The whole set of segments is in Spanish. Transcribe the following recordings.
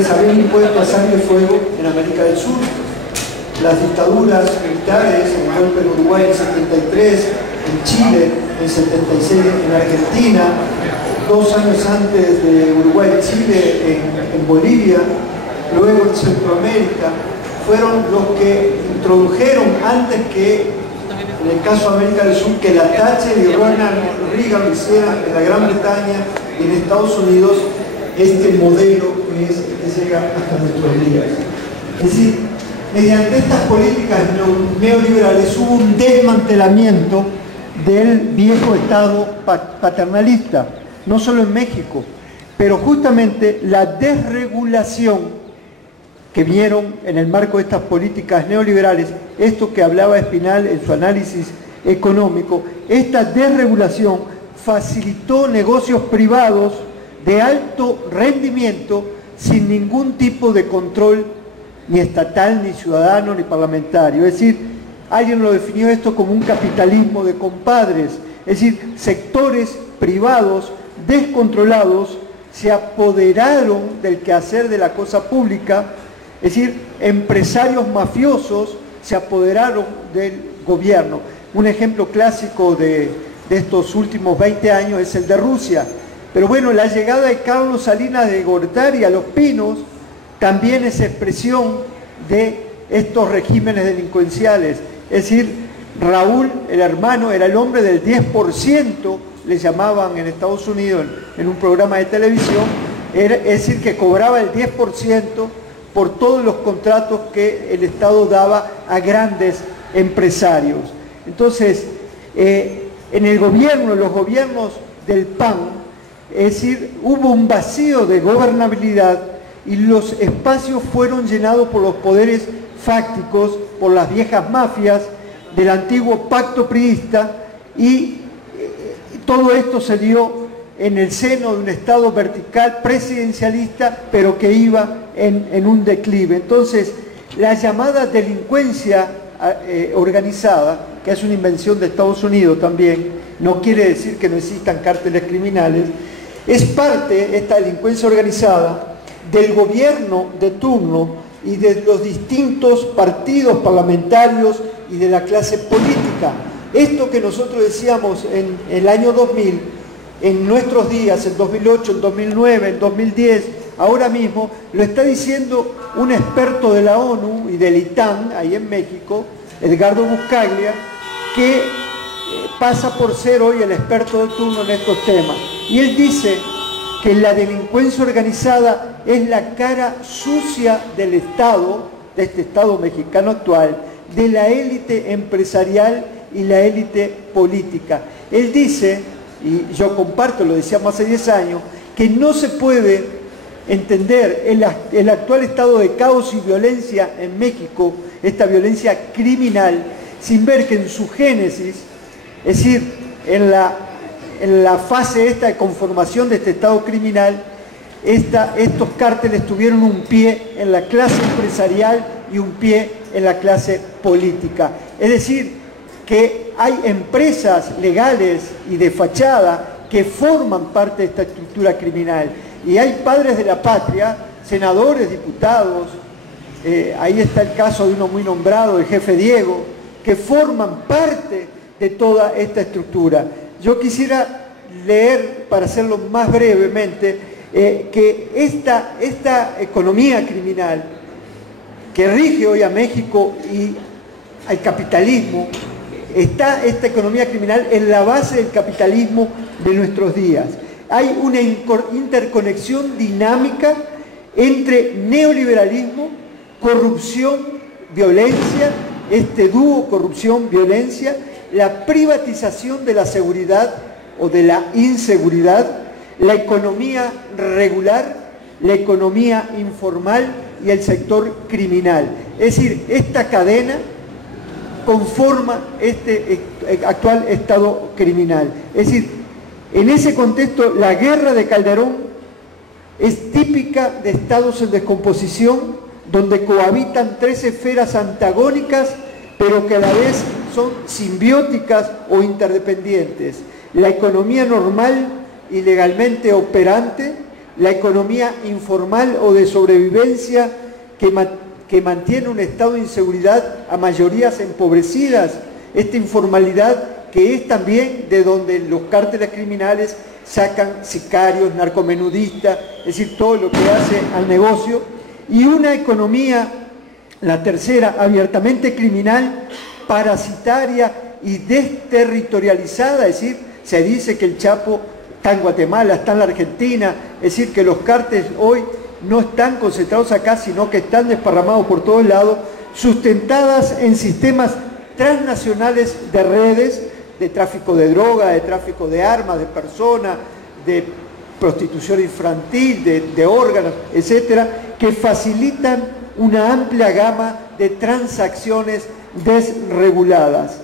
les habían impuesto a sangre y fuego en América del Sur. Las dictaduras militares, en el golpe en Uruguay en 73, en Chile en 76, en Argentina, 2 años antes de Uruguay y Chile en Bolivia, luego en Centroamérica, fueron los que introdujeron antes que, en el caso de América del Sur, que la Thatcher y Ronald Reagan lo hicieran en la Gran Bretaña y en Estados Unidos, este modelo que llega hasta nuestros días. Es decir, mediante estas políticas neoliberales hubo un desmantelamiento del viejo Estado paternalista, no solo en México, pero justamente la desregulación que vieron en el marco de estas políticas neoliberales, esto que hablaba Espinal en su análisis económico, esta desregulación facilitó negocios privados de alto rendimiento sin ningún tipo de control ni estatal, ni ciudadano, ni parlamentario. Es decir, alguien lo definió esto como un capitalismo de compadres, es decir, sectores privados descontrolados se apoderaron del quehacer de la cosa pública, es decir, empresarios mafiosos se apoderaron del gobierno. Un ejemplo clásico de estos últimos 20 años es el de Rusia. Pero bueno, la llegada de Carlos Salinas de Gortari a Los Pinos también es expresión de estos regímenes delincuenciales. Es decir, Raúl, el hermano, era el hombre del 10%, le llamaban en Estados Unidos en un programa de televisión, es decir, que cobraba el 10% por todos los contratos que el Estado daba a grandes empresarios. Entonces, en el gobierno, los gobiernos del PAN, es decir, hubo un vacío de gobernabilidad y los espacios fueron llenados por los poderes fácticos, por las viejas mafias del antiguo pacto priista, y todo esto se dio en el seno de un Estado vertical presidencialista, pero que iba en un declive. Entonces, la llamada delincuencia organizada, que es una invención de Estados Unidos también, no quiere decir que no existan cárteles criminales, es parte, esta delincuencia organizada, del gobierno de turno y de los distintos partidos parlamentarios y de la clase política. Esto que nosotros decíamos en el año 2000, en nuestros días, en 2008, en 2009, en 2010, ahora mismo, lo está diciendo un experto de la ONU y del ITAN, ahí en México, Edgardo Buscaglia, que pasa por ser hoy el experto de turno en estos temas. Y él dice que la delincuencia organizada es la cara sucia del Estado, de este Estado mexicano actual, de la élite empresarial y la élite política. Él dice, y yo comparto, lo decíamos hace 10 años, que no se puede entender el actual estado de caos y violencia en México, esta violencia criminal, sin ver que en su génesis, es decir, en la fase esta de conformación de este estado criminal, estos cárteles tuvieron un pie en la clase empresarial y un pie en la clase política. Es decir, que hay empresas legales y de fachada que forman parte de esta estructura criminal. Y hay padres de la patria, senadores, diputados, ahí está el caso de uno muy nombrado, el jefe Diego, que forman parte de toda esta estructura. Yo quisiera leer, para hacerlo más brevemente, que esta economía criminal que rige hoy a México y al capitalismo, esta economía criminal en la base del capitalismo de nuestros días. Hay una interconexión dinámica entre neoliberalismo, corrupción, violencia, este dúo corrupción-violencia, la privatización de la seguridad o de la inseguridad, la economía regular, la economía informal y el sector criminal. Es decir, esta cadena conforma este actual estado criminal. Es decir, en ese contexto, la guerra de Calderón es típica de estados en descomposición, donde cohabitan 3 esferas antagónicas, pero que a la vez son simbióticas o interdependientes. La economía normal y legalmente operante la economía informal o de sobrevivencia que mantiene un estado de inseguridad a mayorías empobrecidas, esta informalidad que es también de donde los cárteles criminales sacan sicarios, narcomenudistas, es decir, todo lo que hace al negocio, y una economía, la tercera, abiertamente criminal, parasitaria y desterritorializada, es decir, se dice que el Chapo está en Guatemala, está en la Argentina, es decir, que los cárteles hoy no están concentrados acá, sino que están desparramados por todos lados, sustentadas en sistemas transnacionales de redes, de tráfico de droga, de tráfico de armas, de personas, de prostitución infantil, de órganos, etcétera, que facilitan una amplia gama de transacciones desreguladas.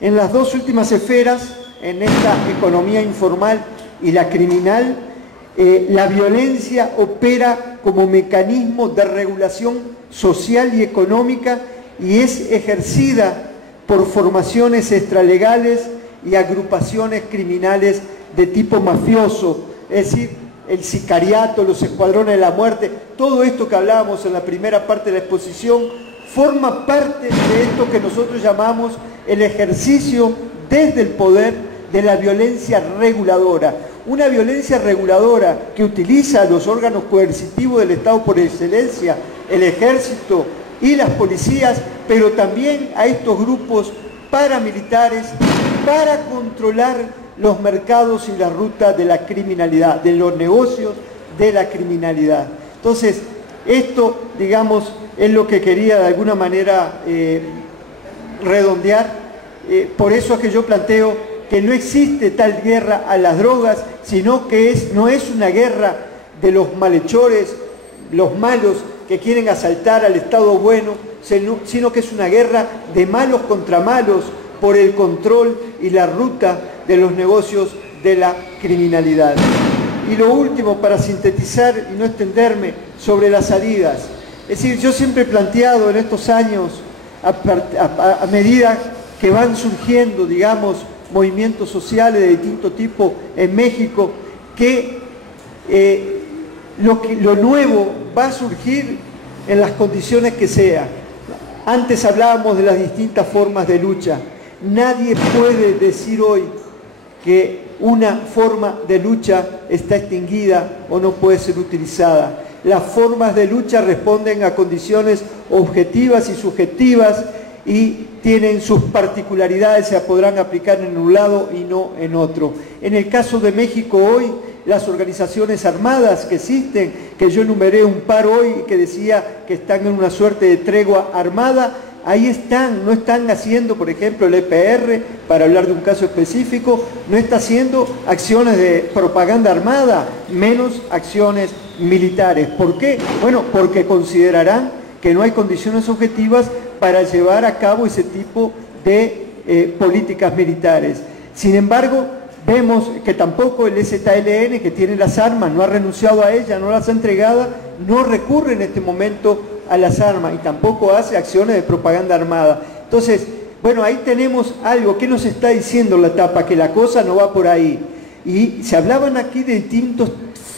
En las dos últimas esferas, en esta economía informal y la criminal, la violencia opera como mecanismo de regulación social y económica y es ejercida por formaciones extralegales y agrupaciones criminales de tipo mafioso, es decir, el sicariato, los escuadrones de la muerte, todo esto que hablábamos en la primera parte de la exposición, forma parte de esto que nosotros llamamos el ejercicio desde el poder de la violencia reguladora. Una violencia reguladora que utiliza los órganos coercitivos del Estado por excelencia, el ejército y las policías, pero también a estos grupos paramilitares para controlar los mercados y la ruta de la criminalidad, de los negocios de la criminalidad. Entonces, esto, digamos, es lo que quería de alguna manera redondear. Por eso es que yo planteo que no existe tal guerra a las drogas, sino que no es una guerra de los malhechores, los malos que quieren asaltar al Estado bueno, sino que es una guerra de malos contra malos por el control y la ruta de los negocios de la criminalidad. Y lo último, para sintetizar y no extenderme, sobre las salidas. Es decir, yo siempre he planteado en estos años, a medida que van surgiendo, digamos, movimientos sociales de distinto tipo en México, que lo nuevo va a surgir en las condiciones que sea. Antes hablábamos de las distintas formas de lucha. Nadie puede decir hoy que una forma de lucha está extinguida o no puede ser utilizada. Las formas de lucha responden a condiciones objetivas y subjetivas y tienen sus particularidades, se podrán aplicar en un lado y no en otro. En el caso de México hoy, las organizaciones armadas que existen, que yo enumeré un par hoy que decía que están en una suerte de tregua armada, ahí están, no están haciendo, por ejemplo, el EPR, para hablar de un caso específico, no está haciendo acciones de propaganda armada, menos acciones militares. ¿Por qué? Bueno, porque considerarán que no hay condiciones objetivas para llevar a cabo ese tipo de políticas militares. Sin embargo, vemos que tampoco el ZLN, que tiene las armas, no ha renunciado a ellas, no las ha entregado, no recurre en este momento a las armas y tampoco hace acciones de propaganda armada. Entonces, bueno, ahí tenemos algo. ¿Qué nos está diciendo la tapa? Que la cosa no va por ahí. Y se hablaban aquí de distintos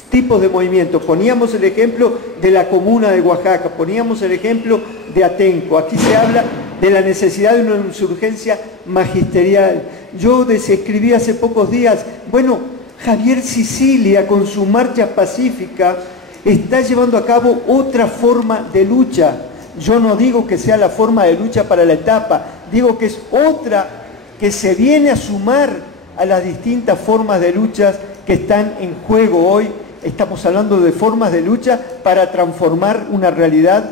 tipos de movimientos. Poníamos el ejemplo de la comuna de Oaxaca, poníamos el ejemplo de Atenco. Aquí se habla de la necesidad de una insurgencia magisterial. Yo describí hace pocos días, bueno, Javier Sicilia con su marcha pacífica está llevando a cabo otra forma de lucha. Yo no digo que sea la forma de lucha para la etapa, digo que es otra que se viene a sumar a las distintas formas de luchas que están en juego hoy. Estamos hablando de formas de lucha para transformar una realidad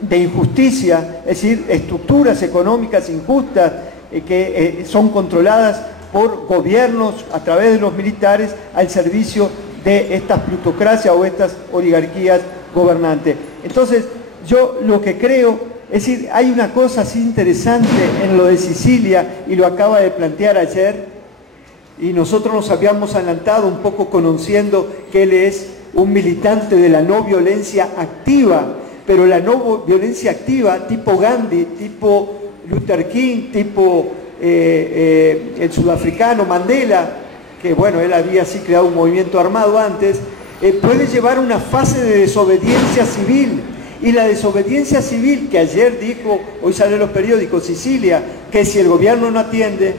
de injusticia, es decir, estructuras económicas injustas que son controladas por gobiernos a través de los militares al servicio de estas plutocracias o estas oligarquías gobernantes. Entonces, yo lo que creo, es decir, hay una cosa así interesante en lo de Sicilia, y lo acaba de plantear ayer, y nosotros nos habíamos adelantado un poco conociendo que él es un militante de la no violencia activa, pero la no violencia activa tipo Gandhi, tipo Luther King, tipo el sudafricano Mandela, que bueno, él había así creado un movimiento armado antes, puede llevar a una fase de desobediencia civil. Y la desobediencia civil que ayer dijo, hoy sale en los periódicos, Sicilia, que si el gobierno no atiende,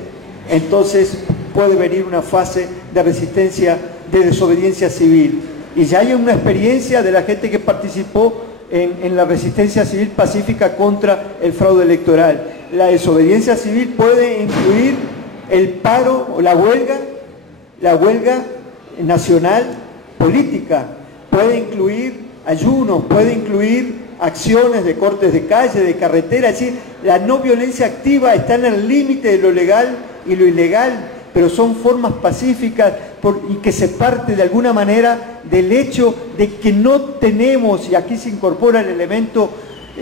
entonces puede venir una fase de resistencia, de desobediencia civil. Y ya hay una experiencia de la gente que participó en la resistencia civil pacífica contra el fraude electoral. La desobediencia civil puede incluir el paro o la huelga nacional política, puede incluir ayunos, puede incluir acciones de cortes de calle, de carretera, es decir, la no violencia activa está en el límite de lo legal y lo ilegal, pero son formas pacíficas y que se parte de alguna manera del hecho de que no tenemos, y aquí se incorpora el elemento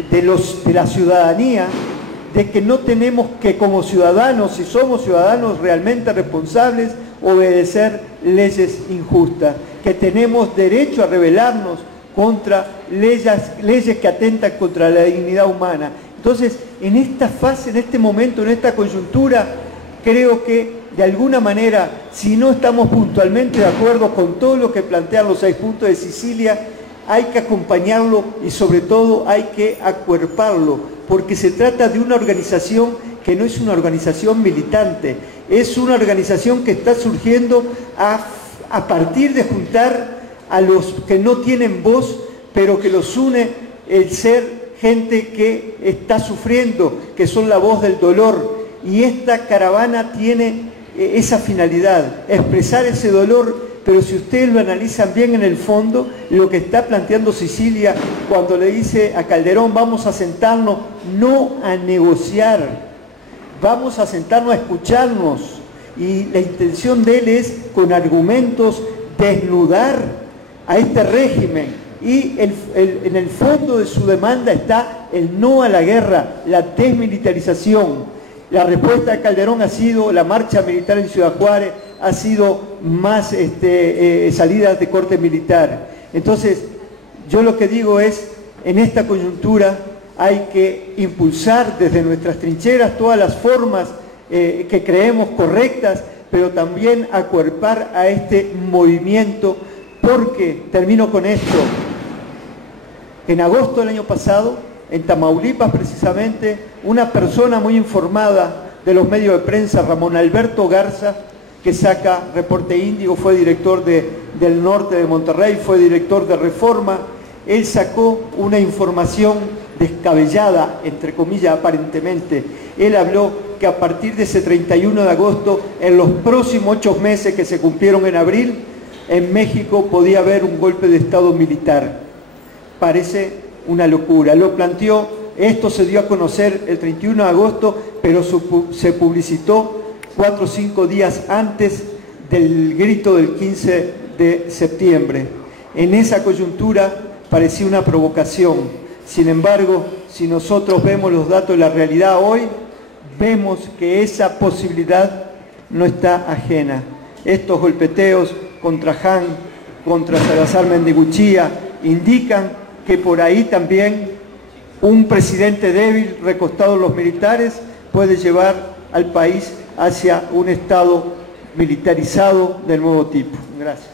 de la ciudadanía, de que no tenemos que como ciudadanos, si somos ciudadanos realmente responsables, obedecer leyes injustas, que tenemos derecho a rebelarnos contra leyes que atentan contra la dignidad humana. Entonces, en esta fase, en este momento, en esta coyuntura, creo que de alguna manera, si no estamos puntualmente de acuerdo con todo lo que plantean los 6 puntos de Sicilia, hay que acompañarlo y sobre todo hay que acuerparlo, porque se trata de una organización que no es una organización militante, es una organización que está surgiendo a partir de juntar a los que no tienen voz, pero que los une el ser gente que está sufriendo, que son la voz del dolor. Y esta caravana tiene esa finalidad, expresar ese dolor, pero si ustedes lo analizan bien en el fondo, lo que está planteando Sicilia cuando le dice a Calderón, vamos a sentarnos no a negociar, vamos a sentarnos a escucharnos. Y la intención de él es, con argumentos, desnudar a este régimen, y en el fondo de su demanda está el no a la guerra, la desmilitarización. La respuesta de Calderón ha sido la marcha militar en Ciudad Juárez, ha sido más salidas de corte militar. Entonces, yo lo que digo es, en esta coyuntura hay que impulsar desde nuestras trincheras todas las formas que creemos correctas, pero también acuerpar a este movimiento. Porque, termino con esto, en agosto del año pasado, en Tamaulipas precisamente, una persona muy informada de los medios de prensa, Ramón Alberto Garza, que saca Reporte Índigo, fue director del norte de Monterrey, fue director de Reforma, él sacó una información descabellada, entre comillas aparentemente. Él habló que a partir de ese 31 de agosto, en los próximos 8 meses que se cumplieron en abril, en México podía haber un golpe de Estado militar. Parece una locura. Lo planteó, esto se dio a conocer el 31 de agosto, pero se publicitó 4 o 5 días antes del grito del 15 de septiembre. En esa coyuntura parecía una provocación. Sin embargo, si nosotros vemos los datos de la realidad hoy, vemos que esa posibilidad no está ajena. Estos golpeteos contra Han, contra Salazar Mendiguchía, indican que por ahí también un presidente débil, recostado en los militares, puede llevar al país hacia un Estado militarizado del nuevo tipo. Gracias.